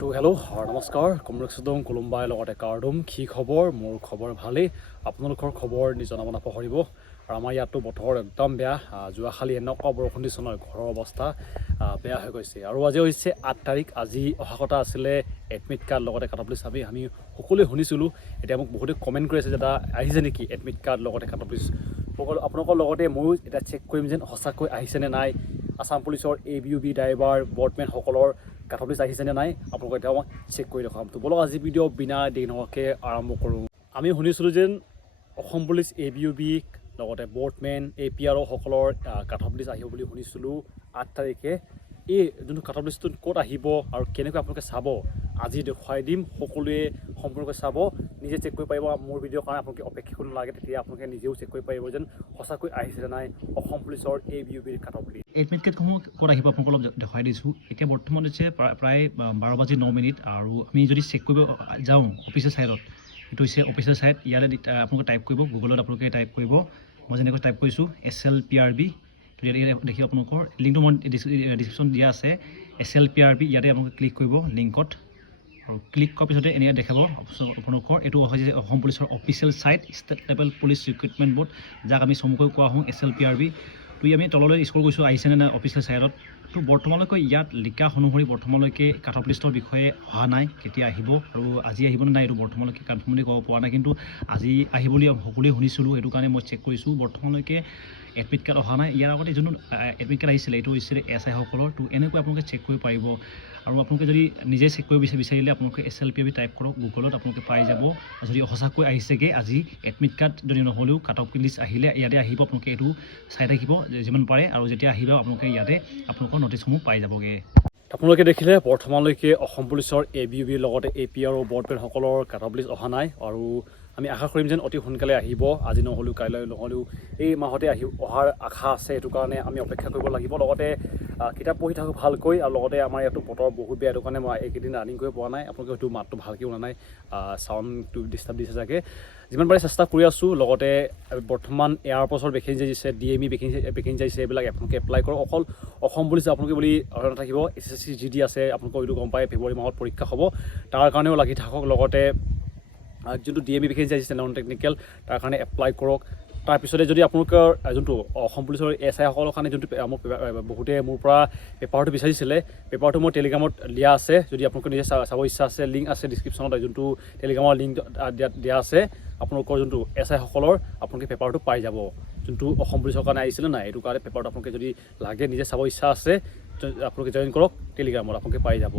তো হেল্ল' হয় নমস্কাৰ। কমৰেক্সদম কোলোম্বাই লগতে কাৰ্ডুম কি খবৰ? মোৰ খবৰ ভালেই। আপোনালোকৰ খবৰ নি জনাব নাপাহৰিব। আৰু আমাৰ ইয়াততো বতৰ একদম বেয়া। যোৱাকালি এনেকুৱা বৰষুণ দিছে নহয় ঘৰৰ অৱস্থা বেয়া হৈ গৈছে। আৰু আজি হৈছে আঠ তাৰিখ। আজি অহা কথা আছিলে এডমিট কাৰ্ড লগতে কাট অফ লিষ্ট। আমি সকলোৱে শুনিছিলোঁ। এতিয়া মোক বহুতে কমেণ্ট কৰি আছে যে দাদা আহিছে নেকি এডমিট কাৰ্ড লগতে কাট সকলো আপোনালোকৰ লগতে ময়ো এতিয়া চেক কৰিম যেন সঁচাকৈ আহিছেনে নাই। আছাম পুলিচৰ A B U B driver বৰ্ডমেনসকলৰ list আহিছেনে নাই আপোনালোকে এতিয়া মই চেক কৰি দেখাম তো বলক আজি ভিডিঅ' বিনা দেৰি নোহোৱাকৈ আৰম্ভ কৰোঁ। আমি শুনিছিলোঁ যেন Assam police A B U B লগতে বৰ্ডমেন এ পি আৰ অ'সকলৰ অফ লিষ্ট আহিব বুলি শুনিছিলোঁ আঠ তাৰিখে। এই যোনটো অফ লিষ্টটো ক'ত আহিব আৰু কেনেকৈ আপোনালোকে চাব আজি দেখুৱাই দিম, সকলোৱে সম্পূৰ্ণকৈ চাব, নিজে চেক কৰিব পাৰিব, মোৰ ভিডিঅ'ৰ কাৰণে আপোনালোকে অপেক্ষা কৰিব নালাগে, তেতিয়া আপোনালোকে নিজেও চেক কৰিব পাৰিব যেন সঁচাকৈ আহিছেনে নাই অসম পুলিচৰ এ বি ইউ বিৰ কাট অফ লিষ্ট এডমিট কাৰ্ডসমূহ ক'ত আহিব আপোনালোকক অলপ দেখুৱাই দিছোঁ। এতিয়া বৰ্তমান হৈছে প্ৰায়- বাৰ বাজি ন মিনিট আৰু আমি যদি চেক কৰিব যাওঁ অফিচিয়েল ছাইডত এইটো হৈছে অফিচিয়েল ছাইড ইয়াতে আপোনালোকে টাইপ কৰিব গুগলত আপোনালোকে টাইপ কৰিব, মই যেনেকৈ টাইপ কৰিছোঁ S L P R B দেখিব আপোনালোকৰ, লিংকটো মই ডিছক্ৰিপশ্যন দিয়া আছে S L P R B ইয়াতে আপোনালোকে ক্লিক কৰিব, লিংকত। আৰু ক্লিক কৰাৰ পিছতে এনেকৈ দেখাব। আপোনালোকৰ এইটো হৈছে অসম পুলিচৰ official site state level police recruitment board যাক আমি চমুকৈ কোৱা হওঁ S L P R B তো আমি তললৈ স্কল কৰিছোঁ আহিছেনে নাই অফিচিয়েল ছাইডত তো বৰ্তমানলৈকে ইয়াত লিখা অনুসৰি বৰ্তমানলৈকে কাট অফ লিষ্টৰ বিষয়ে অহা নাই, কেতিয়া আহিব আৰু আজি আহিবনে নাই এইটো বৰ্তমানলৈকে কনফাৰ্মলি ক'ব পৰা নাই, কিন্তু আজি আহিব বুলি সকলোৱে শুনিছিলোঁ সেইটো কাৰণে মই চেক কৰিছোঁ। বৰ্তমানলৈকে এডমিট কাৰ্ড অহা নাই। ইয়াৰ আগতে যোনটো এডমিট কাৰ্ড আহিছিলে, এইটো হৈছিলে এছ আইসকলৰ তো এনেকৈ আপোনালোকে চেক কৰিব পাৰিব। আৰু আপোনালোকে যদি নিজে চেক কৰিব বিচা- বিচাৰিলে আপোনালোকে S L P B type কৰক গুগলত আপোনালোকে পাই যাব। যদি সঁচাকৈ আহিছেগৈ, আজি এডমিট কাৰ্ড যদি নহ'লেও কাট অফ লিষ্ট আহিলে, ইয়াতে আহিব, আপোনালোকে এইটো চাই থাকিব যিমান পাৰে। আৰু যেতিয়া আহিব, আপোনালোকে ইয়াতে আপোনালোকৰ নটিছসমূহ পাই যাবগৈ। আপোনালোকে দেখিলে বৰ্তমানলৈকে অসম পুলিচৰ এ বি ইউ বিৰ লগতে এ পি আৰ বৰ্ডমেনসকলৰ কাট লিষ্ট অহা নাই আৰু আমি আশা কৰিম যেন অতি সোনকালে আহিব। আজি নহ'লেও কাইলৈ নহ'লেও এই মাহতে আহি অহাৰ আশা আছে, সেইটো কাৰণে আমি অপেক্ষা কৰিব লাগিব। লগতে কিতাপ পঢ়ি থাকোঁ ভালকৈ আৰু লগতে আমাৰ ইয়াতো বতৰ বহুত বেয়া, সেইটো কাৰণে মই এইকেইদিন ৰানিং কৰিব পৰা নাই। আপোনালোকে হয়তো মাতটো ভালকৈ শুনা নাই চাউণ্ডটো ডিষ্টাৰ্ব দিছে চাগে। যিমান পাৰে চেষ্টা কৰি আছোঁ। লগতে, বৰ্তমান এয়াৰ ফ'ৰ্চৰ ভেকেঞ্চি আহিছে D M E vacancy vacancy আহিছে, এইবিলাক আপোনালোকে এপ্লাই কৰক। অকল অসম পুলিচ আপোনালোকে বুলি নাথাকিব। S S C G D আছে, আপোনালোকৰ এইটো গম পায়, ফেব্ৰুৱাৰী মাহত পৰীক্ষা হ'ব। তাৰ কাৰণেও লাগি থাকক। লগতে যোনটো ডি এম ই ভেকেঞ্চি আহিছে নন টেকনিকেল তাৰ কাৰণে এপ্লাই কৰক। তাৰপিছতে যদি আপোনালোকৰ যোনটো অসম পুলিচৰ এছ আইসকলৰ কাৰণে যোনটো আহ, বহুতে মোৰ পৰা পেপাৰটো বিচাৰিছিলে পেপাৰটো মোৰ টেলিগ্ৰামত দিয়া আছে। যদি আপোনালোকে নিজে চাব ইচ্ছা আছে লিংক আছে ডিছক্ৰিপশ্যনত যোনটো টেলিগ্ৰামৰ লিংক দিয়া আছে আপোনালোকৰ যোনটো এছ আইসকলৰ আপোনালোকে পেপাৰটো পাই যাব। যোনটো অসম পুলিচৰ কাৰণে আহিছিলে নাই এইটো কাৰণে পেপাৰটো আপোনালোকে যদি লাগে নিজে চাব ইচ্ছা আছে আপোনালোকে জইন কৰক টেলিগ্ৰামত আপোনালোকে পাই যাব।